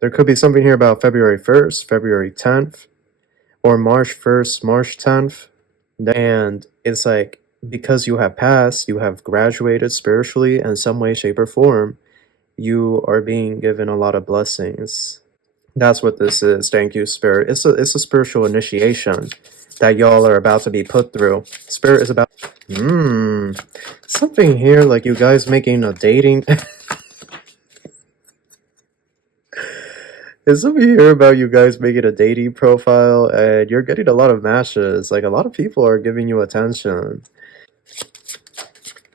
There could be something here about February 1st, February 10th, or March 1st, March 10th. And it's like, because you have passed, you have graduated spiritually in some way, shape, or form, you are being given a lot of blessings. That's what this is. Thank you, Spirit. It's a spiritual initiation that y'all are about to be put through. Spirit is about... Something here like you guys making a dating... There's something here about you guys making a dating profile and you're getting a lot of matches. Like, a lot of people are giving you attention.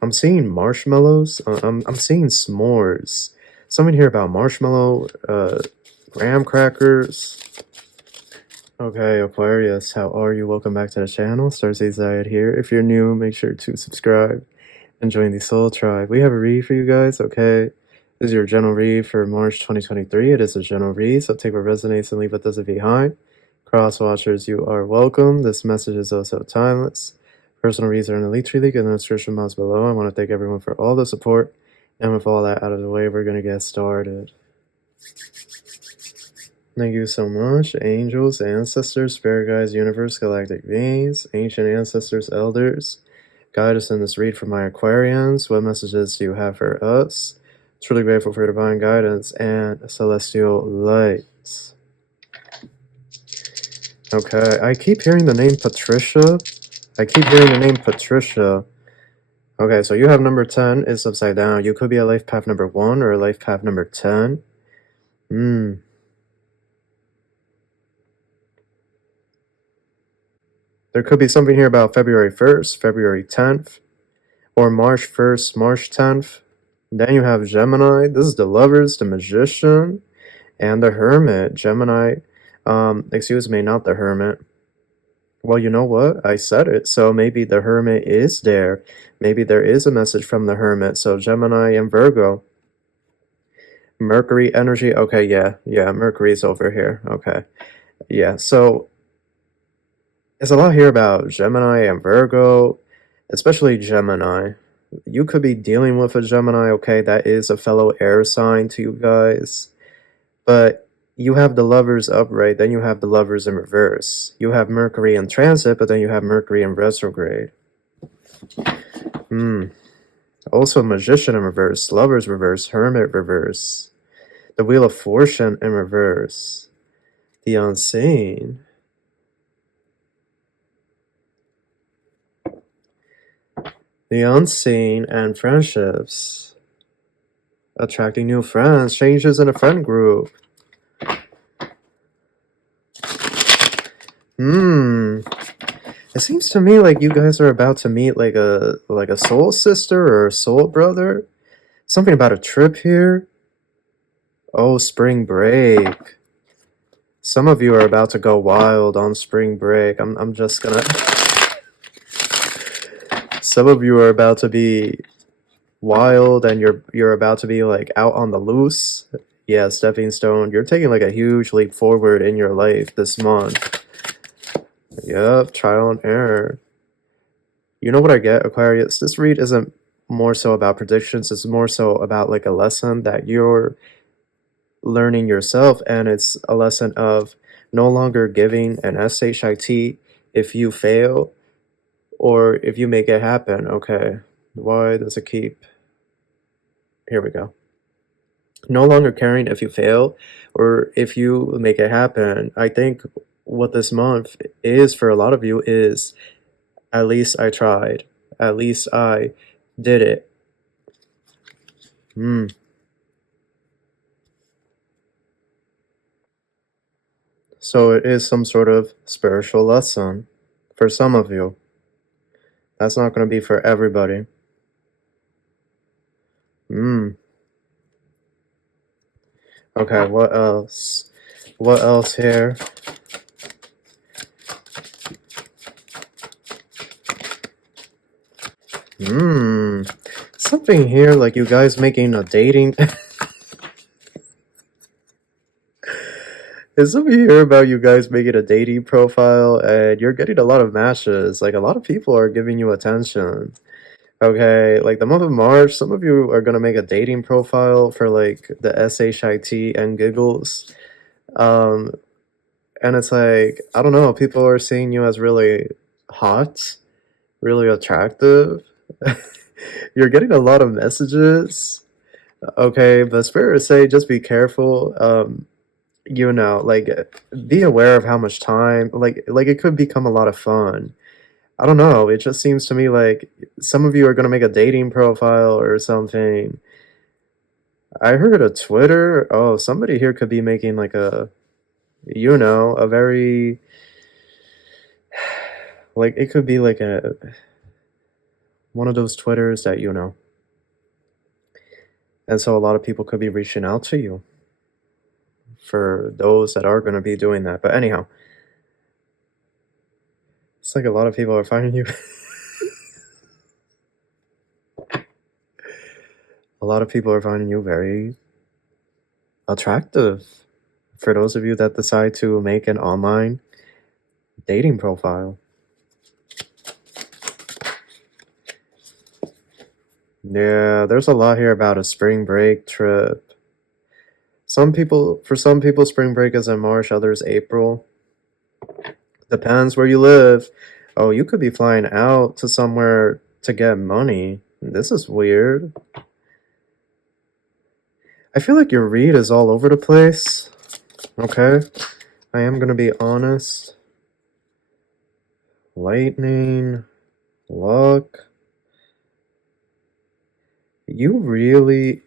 I'm seeing marshmallows. I'm seeing s'mores. Something here about marshmallow, graham crackers. Okay, Aquarius, how are you? Welcome back to the channel. Starseed Zayed here. If you're new, make sure to subscribe and join the Soul Tribe. We have a read for you guys, okay? This is your general read for March 2023. It is a general read, so take what resonates and leave what doesn't behind. Cross watchers, you are welcome. This message is also timeless. Personal reads are in the LINKTREE link in the description box below. I want to thank everyone for all the support. And with all that out of the way, we're going to get started. Thank you so much, angels, ancestors, spirit guides, universe, galactic beings, ancient ancestors, elders. Guide us in this read for my Aquarians. What messages do you have for us? Truly grateful for divine guidance and celestial lights. Okay, I keep hearing the name Patricia. Okay, so you have number 10 is upside down. You could be a life path number 1 or a life path number 10. There could be something here about February 1st, February 10th, or March 1st, March 10th. Then you have Gemini. This is the Lovers, the Magician, and the Hermit. Gemini, excuse me, not the Hermit. Well, you know what? I said it. So maybe the Hermit is there. Maybe there is a message from the Hermit. So Gemini and Virgo. Mercury energy. Okay, yeah. Mercury's over here. Okay. Yeah, so there's a lot here about Gemini and Virgo, especially Gemini. You could be dealing with a Gemini, okay? That is a fellow air sign to you guys. But you have the Lovers upright, then you have the Lovers in reverse. You have Mercury in transit, but then you have Mercury in retrograde. Also Magician in reverse, Lovers reverse, Hermit reverse. The Wheel of Fortune in reverse. The Unseen. The Unseen and friendships. Attracting new friends, changes in a friend group. It seems to me like you guys are about to meet like a soul sister or a soul brother. Something about a trip here. Oh, spring break. Some of you are about to go wild on spring break. I'm just gonna... Some of you are about to be wild and you're about to be like out on the loose. Yeah, stepping stone. You're taking like a huge leap forward in your life this month. Yep, trial and error. You know what I get, Aquarius? This read isn't more so about predictions. It's more so about like a lesson that you're learning yourself, and it's a lesson of no longer giving an SHIT if you fail or if you make it happen. Okay, why does it keep... Here we go. No longer caring if you fail or if you make it happen. I think what this month is for a lot of you is, at least I tried. At least I did it. So it is some sort of spiritual lesson for some of you. That's not going to be for everybody. Okay, what else? What else here? Something here like you guys making a dating... There's something here about you guys making a dating profile and you're getting a lot of matches. Like, a lot of people are giving you attention. Okay, like the month of March, some of you are gonna make a dating profile for like the SHIT and giggles. Um, and it's like, I don't know, people are seeing you as really hot, really attractive. You're getting a lot of messages. Okay, but spirits say just be careful. You know, like be aware of how much time, like it could become a lot of fun. I don't know. It just seems to me like some of you are gonna make a dating profile or something. I heard a Twitter. Oh, somebody here could be making like a, you know, a very, like it could be like a one of those Twitters that you know. And so a lot of people could be reaching out to you for those that are going to be doing that. But anyhow, it's like a lot of people are finding you. A lot of people are finding you very attractive. For those of you that decide to make an online dating profile. Yeah, there's a lot here about a spring break trip. For some people, spring break is in March, others April. Depends where you live. Oh, you could be flying out to somewhere to get money. This is weird. I feel like your read is all over the place. Okay, I am gonna be honest. Lightning, luck. You really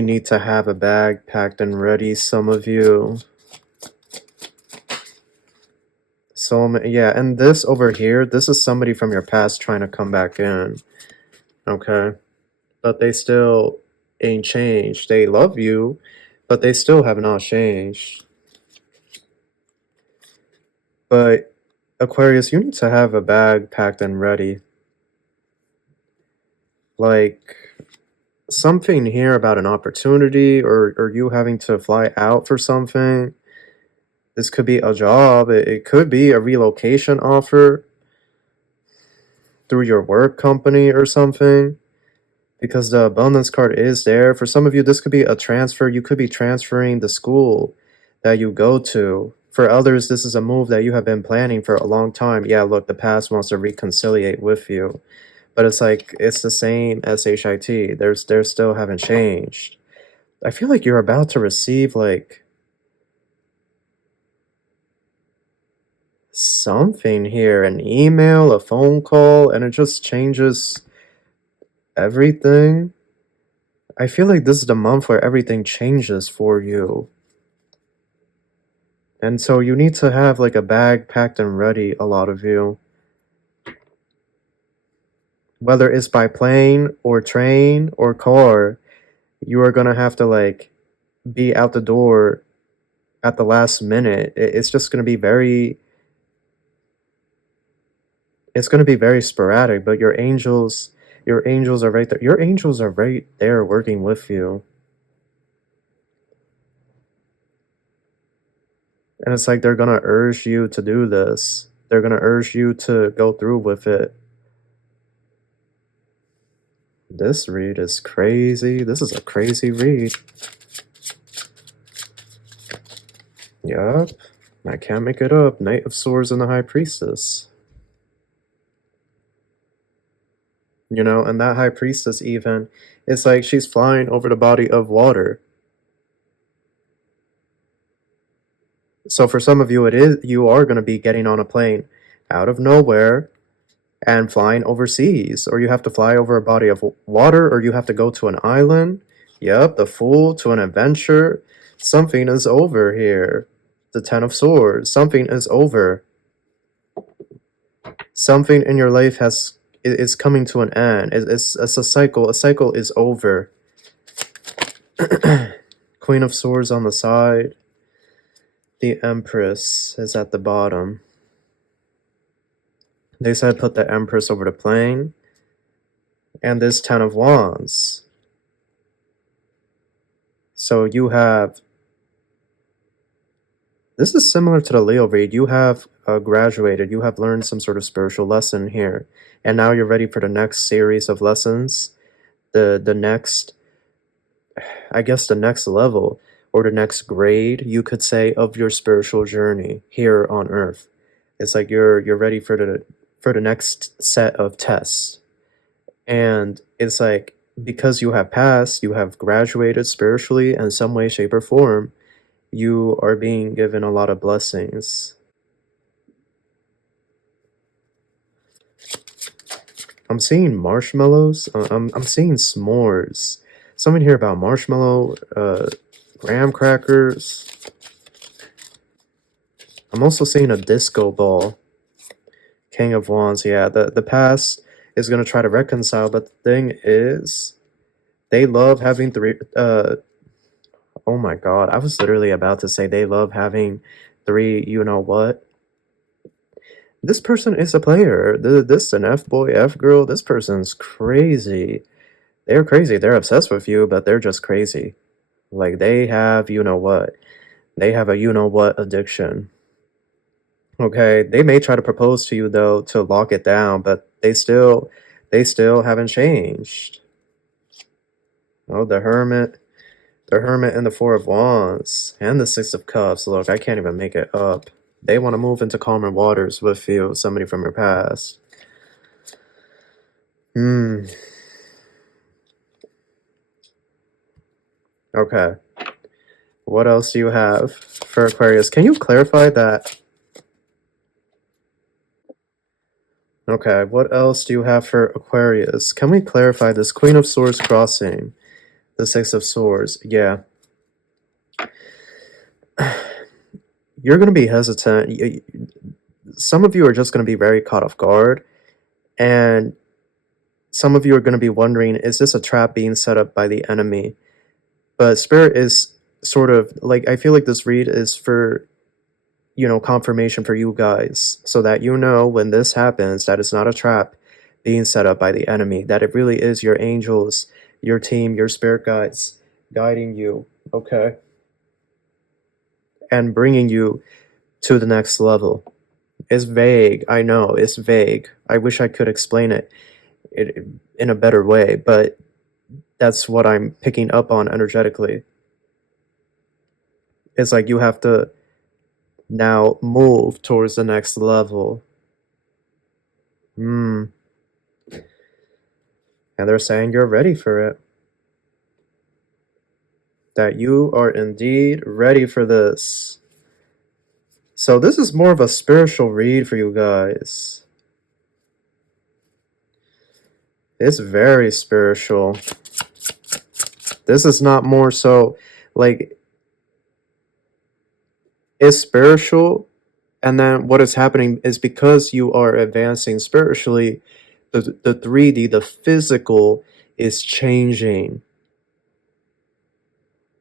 need to have a bag packed and ready, some of you. So, yeah, and this over here, this is somebody from your past trying to come back in. Okay? But they still ain't changed. They love you, but they still have not changed. But, Aquarius, you need to have a bag packed and ready. Like, something here about an opportunity or you having to fly out for something. This could be a job. It could be a relocation offer through your work company or something. Because the abundance card is there. For some of you, this could be a transfer. You could be transferring the school that you go to. For others, this is a move that you have been planning for a long time. Yeah, look, the past wants to reconciliate with you. But it's like, it's the same SHIT. They still haven't changed. I feel like you're about to receive, like, something here. An email, a phone call, and it just changes everything. I feel like this is the month where everything changes for you. And so you need to have like a bag packed and ready, a lot of you. Whether it's by plane or train or car, you are gonna have to like be out the door at the last minute. It's just gonna be very, it's gonna be very sporadic, but your angels are right there. Your angels are right there working with you. And it's like they're gonna urge you to do this. They're gonna urge you to go through with it. This read is crazy. This is a crazy read. Yup. I can't make it up. Knight of Swords and the High Priestess. You know, and that High Priestess even, it's like she's flying over the body of water. So for some of you, you are going to be getting on a plane out of nowhere and flying overseas, or you have to fly over a body of water, or you have to go to an island. Yep, the Fool, to an adventure. Something is over here. The Ten of Swords. Something is over. Something in your life is coming to an end. It's a cycle. A cycle is over. Queen of Swords on the side. The Empress is at the bottom. They said put the Empress over the plane. And this Ten of Wands. So you have... This is similar to the Leo read. You have graduated. You have learned some sort of spiritual lesson here. And now you're ready for the next series of lessons. The next, I guess the next level, or the next grade, you could say, of your spiritual journey here on Earth. It's like you're ready for the next set of tests. And it's like, because you have passed, you have graduated spiritually in some way, shape, or form, you are being given a lot of blessings. I'm seeing marshmallows. I'm seeing s'mores. Something here about marshmallow, graham crackers. I'm also seeing a disco ball. King of Wands. Yeah, the past is gonna try to reconcile, but the thing is, they love having three. Oh my God, I was literally about to say they love having three. You know what? This person is a player. This an F boy, F girl. This person's crazy. They're crazy. They're obsessed with you, but they're just crazy. Like they have, you know what? They have a you know what addiction. Okay, they may try to propose to you though to lock it down, but they still haven't changed. Oh, the Hermit and the Four of Wands and the Six of Cups. Look, I can't even make it up. They want to move into calmer waters with you, somebody from your past. Okay. What else do you have for Aquarius? Can you clarify that? Okay, what else do you have for Aquarius? Can we clarify this Queen of Swords crossing? The Six of Swords. Yeah. You're going to be hesitant. Some of you are just going to be very caught off guard. And some of you are going to be wondering, is this a trap being set up by the enemy? But Spirit is sort of like, I feel like this read is for, you know, confirmation for you guys, so that you know when this happens that it's not a trap being set up by the enemy, that it really is your angels, your team, your spirit guides guiding you, okay? And bringing you to the next level. It's vague, I know, it's vague. I wish I could explain it in a better way, but that's what I'm picking up on energetically. It's like you have to now move towards the next level. And they're saying you're ready for it. That you are indeed ready for this. So this is more of a spiritual read for you guys. It's very spiritual. This is not more so like, it's spiritual, and then what is happening is because you are advancing spiritually, the 3D, the physical, is changing.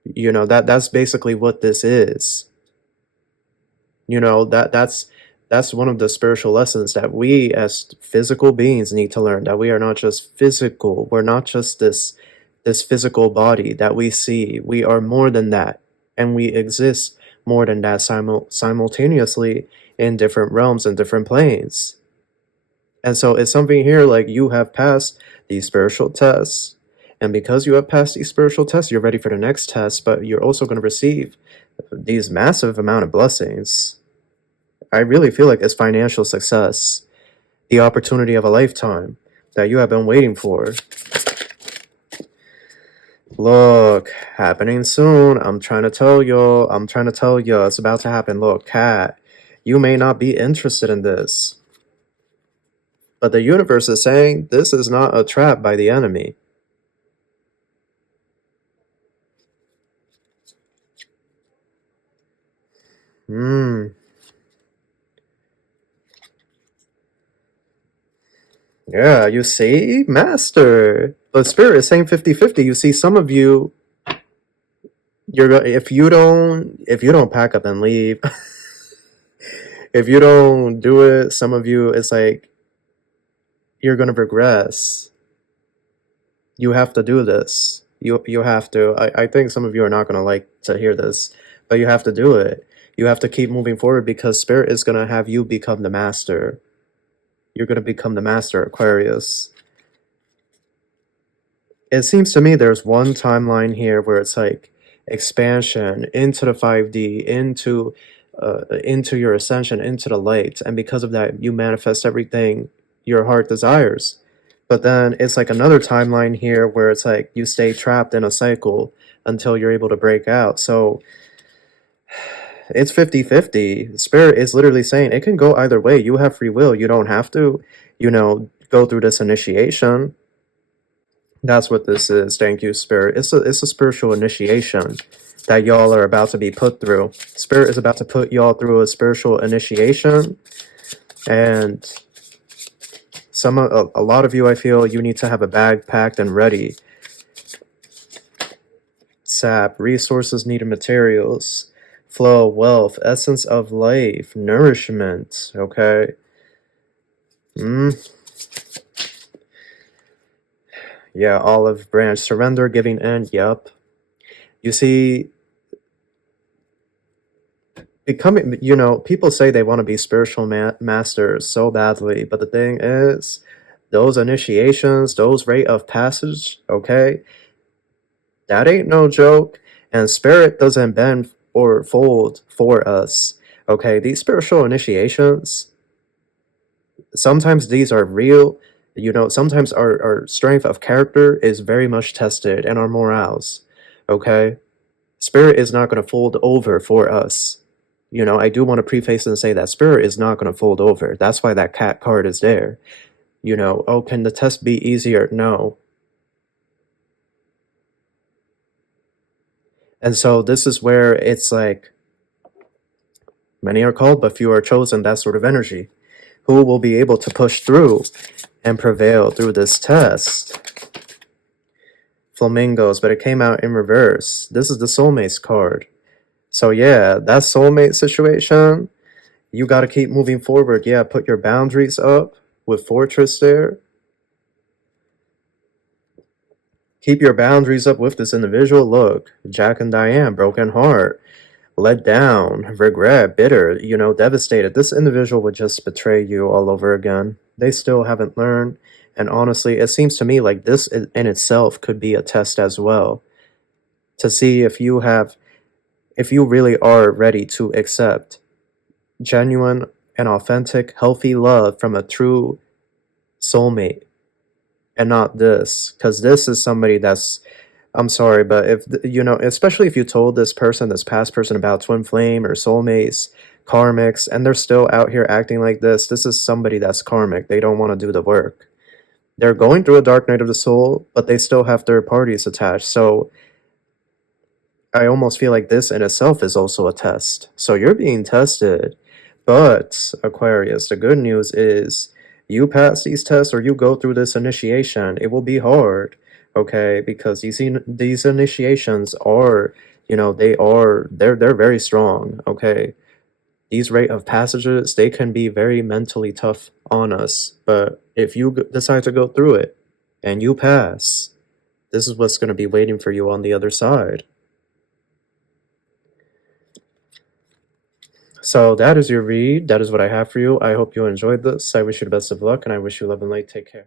You know, that's basically what this is. You know, that's one of the spiritual lessons that we as physical beings need to learn, that we are not just physical. We're not just this physical body that we see. We are more than that, and we exist more than that simultaneously in different realms and different planes. And so it's something here like you have passed these spiritual tests, and because you have passed these spiritual tests, you're ready for the next test, but you're also going to receive these massive amount of blessings. I really feel like it's financial success, the opportunity of a lifetime that you have been waiting for. Look, happening soon. I'm trying to tell you. It's about to happen. Look, Cat, you may not be interested in this, but the universe is saying this is not a trap by the enemy. Yeah, you see? Master. But Spirit is saying 50-50. You see, some of you, if you don't pack up and leave, if you don't do it, some of you, it's like, you're going to regress. You have to do this. You have to. I think some of you are not going to like to hear this, but you have to do it. You have to keep moving forward because Spirit is going to have you become the master. You're going to become the master, Aquarius. It seems to me there's one timeline here where it's like expansion into the 5D, into your ascension, into the light, and because of that, you manifest everything your heart desires. But then it's like another timeline here where it's like you stay trapped in a cycle until you're able to break out. So it's 50-50. Spirit is literally saying it can go either way. You have free will. You don't have to, go through this initiation. That's what this is. Thank you, Spirit. It's a spiritual initiation that y'all are about to be put through. Spirit is about to put y'all through a spiritual initiation, and a lot of you, I feel, you need to have a bag packed and ready. Sap, resources, needed materials, flow, wealth, essence of life, nourishment. Okay. Yeah, olive branch, surrender, giving in. Yep. You see, becoming, people say they want to be spiritual masters so badly, but the thing is, those initiations, those rite of passage, okay, that ain't no joke, and Spirit doesn't bend or fold for us, okay? These spiritual initiations, sometimes these are real, sometimes our strength of character is very much tested, and our morals, okay? Spirit is not going to fold over for us. I do want to preface and say that Spirit is not going to fold over. That's why that cat card is there. Oh, can the test be easier? No. And so this is where it's like, many are called, but few are chosen, that sort of energy. Who will be able to push through and prevail through this test? Flamingos, but it came out in reverse. This is the soulmates card. So yeah, that soulmate situation, you got to keep moving forward. Yeah, put your boundaries up with Fortress there. Keep your boundaries up with this individual. Look, Jack and Diane, broken heart, let down, regret, bitter, devastated. This individual would just betray you all over again. They still haven't learned. And honestly, it seems to me like this in itself could be a test as well. To see if you really are ready to accept genuine and authentic, healthy love from a true soulmate. And not this, because this is somebody that's, I'm sorry, but if, especially if you told this past person about twin flame or soulmates, karmics, and they're still out here acting like this is somebody that's karmic. They don't want to do the work. They're going through a dark night of the soul, but they still have third parties attached. So I almost feel like this in itself is also a test. So you're being tested. But, Aquarius, the good news is you pass these tests or you go through this initiation, it will be hard, okay? Because you see, these initiations are, they're very strong, okay? These rite of passages, they can be very mentally tough on us. But if you decide to go through it and you pass, this is what's going to be waiting for you on the other side. So that is your read. That is what I have for you. I hope you enjoyed this. I wish you the best of luck, and I wish you love and light. Take care.